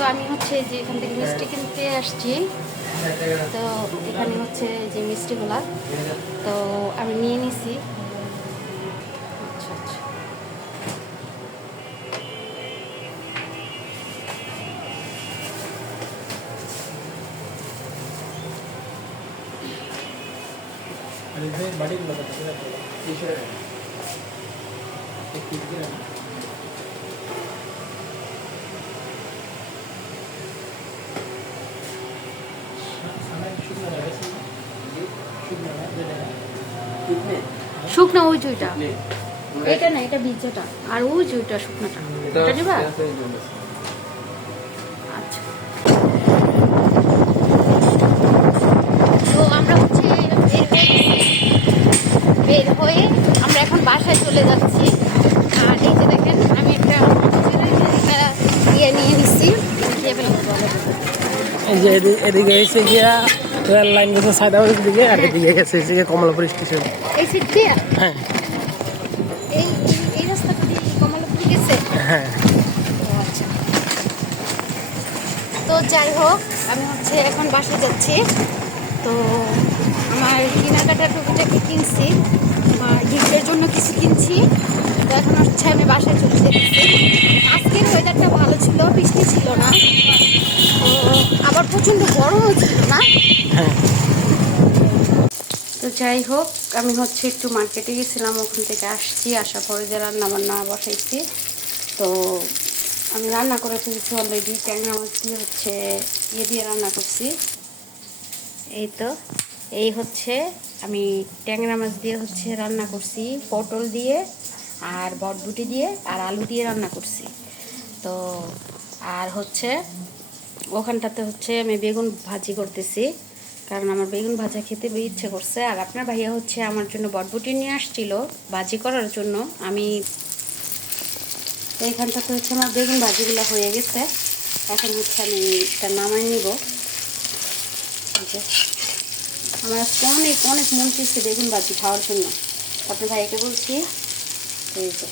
তো আমি হচ্ছে যে এখান থেকে মিষ্টি কিনতে আসছি। তো এখানে হচ্ছে যে মিষ্টিগুলা তো আমি নিয়ে নিছি। আচ্ছা আচ্ছা, শুকনা ওই জুইটা, এটা না, এটা বীজটা, আর ওই জুইটা শুকনাটা, এটা নিবা? আচ্ছা, তো আমরা হচ্ছে বের হয়ে আমরা এখন বাসায় চলে যাচ্ছি। আর এই যে দেখেন আমি একটা ইয়ে নিয়ে নিচ্ছি, এদিকে এসে গিয়া রেল লাইন গেছে সায়দাবাদের দিকে, আর এদিকে গেছে কমলাপুর স্টেশন। এই সিট দিয়ে হ্যাঁ, এই এই রাস্তাটা দিয়ে কমলাপুর গেছে। হ্যাঁ। আচ্ছা, তো যাই হোক আমি হচ্ছে এখন বাসায় যাচ্ছি। তো আমার কেনাকাটার টুকিটাকি কিনছি, আমার গিফটের জন্য কিছু কিনছি। তো এখন হচ্ছে আমি বাসায় চলে যেতেছি। আজকের ওয়েদারটা ভালো ছিল, বৃষ্টি ছিল না, তো আবার প্রচণ্ড গরমও ছিল না। হ্যাঁ, তো যাই হোক আমি হচ্ছে একটু মার্কেটে গেছিলাম, ওখান থেকে আসছি, আসার পরে যে রান্না বান্না বসাইছি। তো আমি রান্না করে ফেলেছি অলরেডি, ট্যাংরা মাছ দিয়ে হচ্ছে ইয়ে দিয়ে রান্না করছি। এই তো এই হচ্ছে আমি ট্যাংরা মাছ দিয়ে হচ্ছে রান্না করছি, পটল দিয়ে আর বটবুটি দিয়ে আর আলু দিয়ে রান্না করছি। তো আর হচ্ছে ওখানটাতে হচ্ছে আমি বেগুন ভাজি করতেছি, কারণ আমার বেগুন ভাজা খেতে ইচ্ছে করছে। আর আপনার ভাইয়া হচ্ছে আমার জন্য বটবুটি নিয়ে আসছিল ভাজি করার জন্য। আমি এইখানটাতে হচ্ছে আমার বেগুন ভাজিগুলো হয়ে গেছে, এখন হচ্ছে আমি এটা নামাই নিব। আমার আজকে অনেক অনেক মন চেয়েছে বেগুন ভাজি খাওয়ার জন্য, আপনার ভাইকে বলছি। এই যে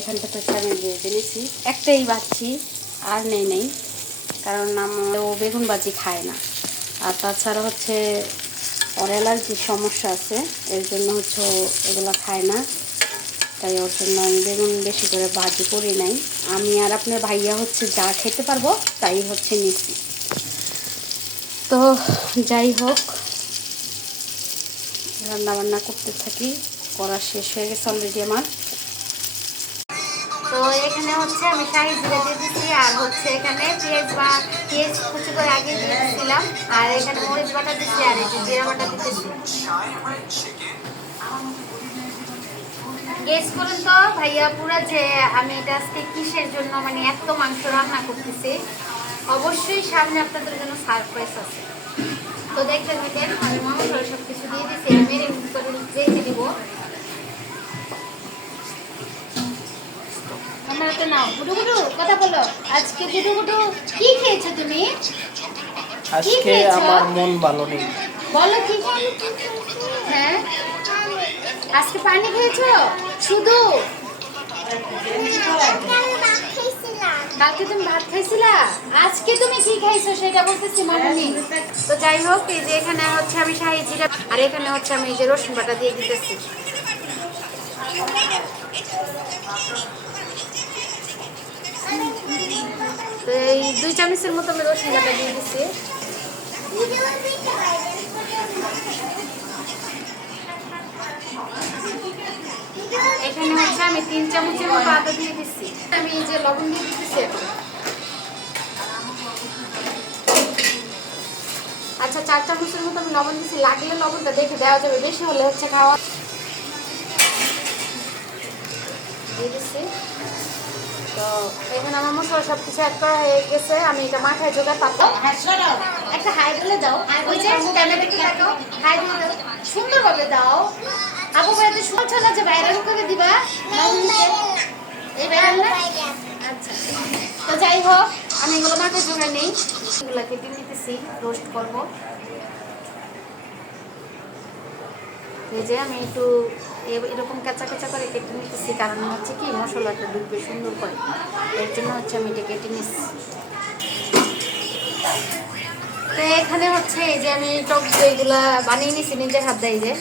এখানটাতে হচ্ছে আমি জেনেছি একটাই ভাজছি, আর নেই, কারণ ও বেগুন ভাজি খায় না। আর তাছাড়া হচ্ছে ওর অ্যালার্জির সমস্যা আছে, এর জন্য হচ্ছে ও এগুলো খায় না। তাই ওর জন্য আমি বেগুন বেশি করে ভাজি করি নাই। আমি আর আপনার ভাইয়া হচ্ছে যা খেতে পারবো তাই হচ্ছে নিচ্ছি। তো যাই হোক রান্নাবান্না করতে থাকি, করা শেষ হয়ে গেছে অলরেডি আমার। তো এখানে হচ্ছে আমি শাহি জিরা দিয়ে দিচ্ছি, আর হচ্ছে এখানে পেঁয়াজ কুচি করে আগে দিয়ে দিচ্ছিলাম, আর এখানে মরিচ বাটা দিচ্ছি, আর এই যে জিরা বাটা দিতেছি। গেস করুন তো ভাইয়া পুরা যে আমি এটা আজকে কিসের জন্য মানে এত মাংস রান্না করতেছি। অবশ্যই সামনে আপনাদের জন্য সারপ্রাইজ আছে। তো দেখতে থাকেন, আমি মশলা সব কিছু দিয়ে দিচ্ছি, মেরে করে রেখে দিব। আমার তো নাও গুডু গুডু কথা বলো, আজকে গুডু গুডু কি খেয়েছো তুমি? আজকে আমার মন ভালো নেই। বলো কি? হ্যাঁ, আজকে পানি খেয়েছো শুধু? কালকে তুমি ভাত খাইছিলা, আজকে তুমি কি খাইছো সেটা বলতেছি মামনি। তো যাই হোক এই যে এখানে হচ্ছে আমি শাহি জিরা, আর এখানে হচ্ছে আমি এই যে রসুন বাটা দিয়ে দিতেছি। তো এই 2 চামচের মতো আমি রসুন বাটা দিয়ে দিচ্ছি। এখানে হচ্ছে আমি 3 চামচের মতো আদা দিয়ে দিচ্ছি। আমি এই যে লবণ দিয়ে দিচ্ছি। আচ্ছা 4 চামচের মতো আমি লবণ দিচ্ছি, লাগলে লবণটা দেখে দেওয়া যাবে, বেশি হলে হচ্ছে খাওয়া দিয়ে দিচ্ছি। তো এখানে আমার মশলা সব কিছু অ্যাড করা হয়ে গেছে, আমি এটা মাথায় জোগাড় পাবো। একটা হাই বলে দাও, ওই যে ক্যামেরাতে দেখাও, হাই দিয়ে দাও, সুন্দরভাবে দাও। আপু বাড়িতে শুনছো না যে ভাইরাল করে দিবা এই ভাইরাল না? আচ্ছা, তো যাই হোক আমি এগুলো মাথায় জোগাড় নেই, এগুলো কেটে নিতেছি, রোস্ট করবো। এই যে আমি একটু এরকম কাঁচা কাঁচা করে কেটে নিতেছি, কারণ হচ্ছে কি মশলাটা ঢুকবে সুন্দর করে, এর জন্য হচ্ছে আমি এটা কেটে নিচ্ছি। তো এখানে হচ্ছে এই যে আমি টক দইগুলা বানিয়ে নিছি নিজের হাত দিয়ে, এই যে।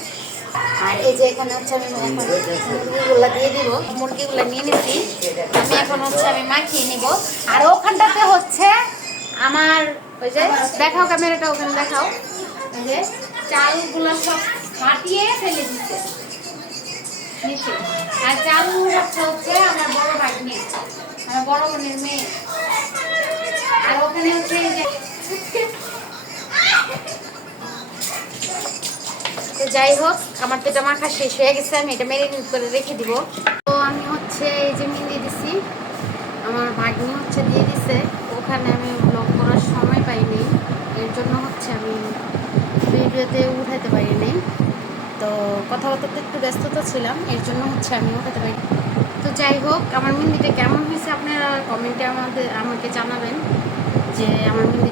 আর এই যে এখানে হচ্ছে আমি এখন মুরগিগুলা দিয়ে দিব, মুরগিগুলা নিয়ে নিছি। আমি এখন হচ্ছে আমি মাখিয়ে নিব। আর ওখানটাতে হচ্ছে আমার ওই যে দেখাও, ক্যামেরাটা ওখানে দেখাও, এই যে চালগুলো সব ফাটিয়ে ফেলে দিচ্ছে নিচে। আর চালু হচ্ছে আমার বড় ভাগ্নি, আমার বড় বোনের মেয়ে। আর ওখানে হচ্ছে এই যে, তো যাই হোক আমার তো এটা মাখা শেষ হয়ে গেছে, আমি এটা ম্যারিনেট করে রেখে দিব। তো আমি হচ্ছে এই যে মিলিয়ে দিছি, আমার ভাগ্নি হচ্ছে দিয়ে দিছে। ওখানে আমি ব্লগ করার সময় পাইনি, এর জন্য হচ্ছে আমি ভিডিওতে উঠাতে পারিনি। তো কথাবার্তা তো একটু ব্যস্ততা ছিলাম, এর জন্য হচ্ছে আমি উঠাতে পারি। তো যাই হোক আমার মেহেন্দিটা কেমন হয়েছে আপনারা কমেন্টে আমাকে জানাবেন যে আমার মেহেন্দি